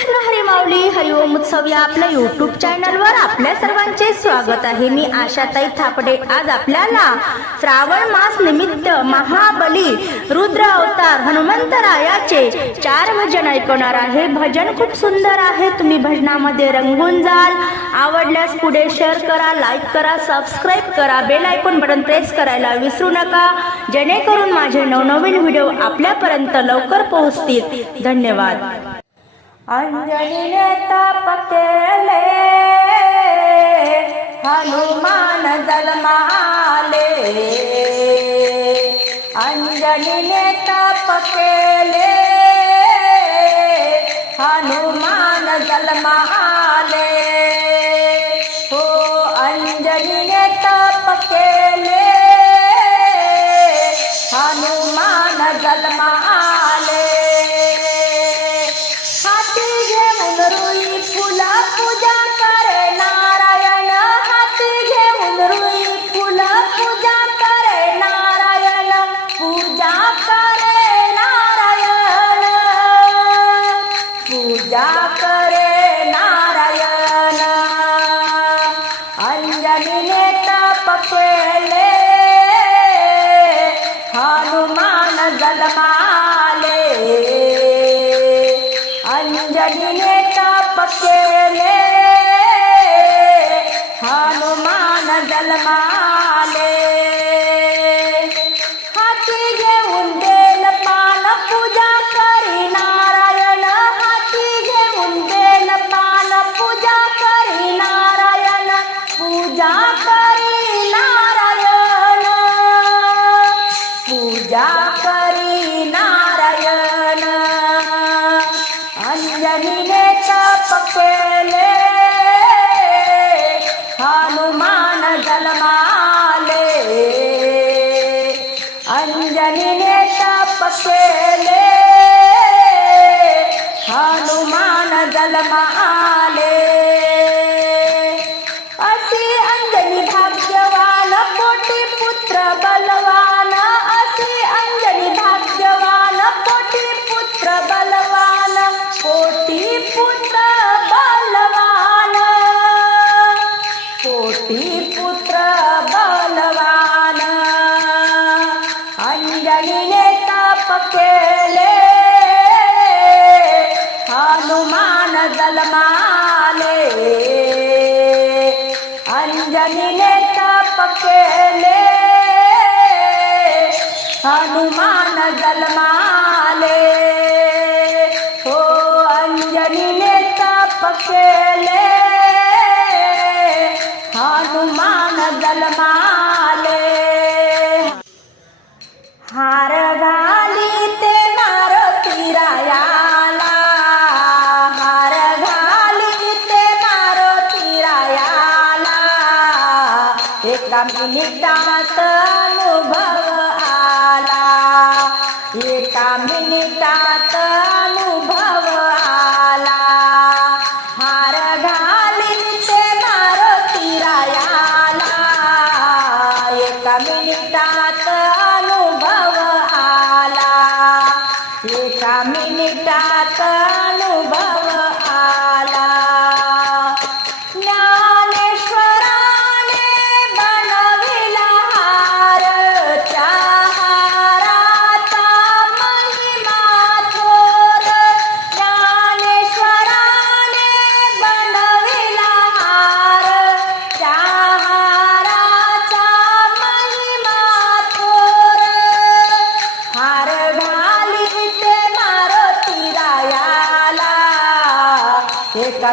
कृष्ण हरी माऊली हरिओम उत्सव या आपल्या युट्यूब चॅनलवर आपल्या सर्वांचे स्वागत आहे. मी आशाताई थापडे. आज आपल्याला श्रावण मास निमित्त महाबली रुद्र अवतार हनुमंतरायाचे चार भजन ऐकवणार आहे. भजन खूप सुंदर आहे. तुम्ही भजनामध्ये रंगून जाल. आवडल्यास पुढे शेअर करा लाईक करा सबस्क्राईब करा. बेल आयकॉन बटन प्रेस करायला विसरू नका. जेणेकरून माझे नवनवीन व्हिडिओ आपल्यापर्यंत लवकर पोहोचतील. धन्यवाद. अंजनीने ताप केले हनुमान जन्माले. अंजनीने ताप केले हनुमान जन्माले. हो अंजनीने ताप केले हनुमान जन्मा अंजनीने तप हनुमान जलमाले. अंजनीने तप हनुमान जलमा जन्म आले असे अंजनी भाग्यवान कोटी पुत्र बलवान. असे अंजनी भाग्यवान कोटी पुत्र बलवान. कोटी पुत्र बलवान. कोटी पुत्र बलवान. अंजनीने तप केले हनुमान जलमाले अंजनीने तप केले हनुमान जलमाले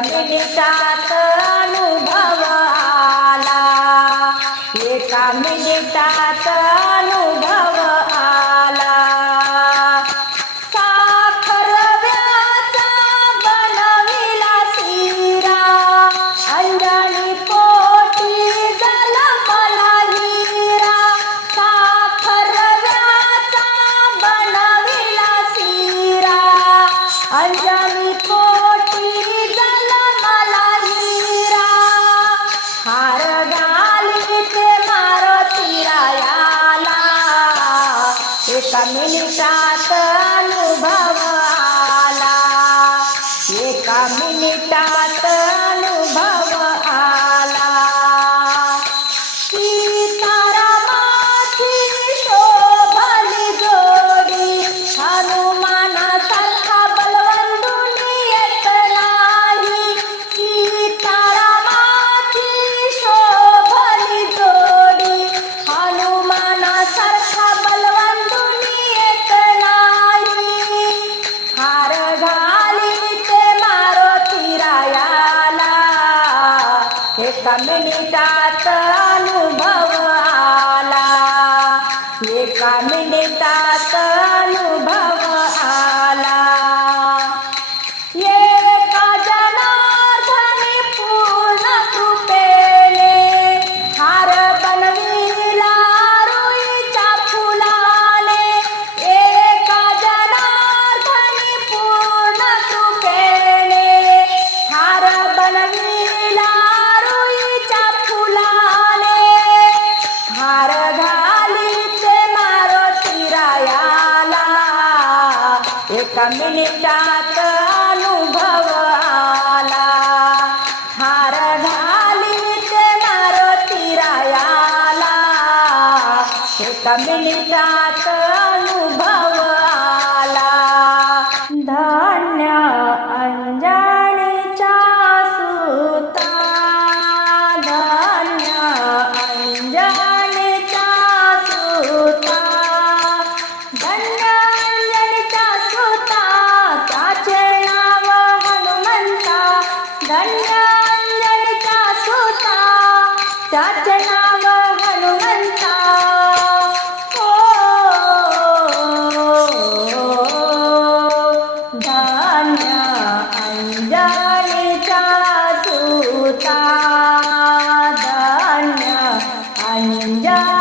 एका एक मिनिटात अनुभव आला एका मिनिटात आयुष्यात अनुभव आला. हार ढाली ते मारती Yeah.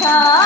धा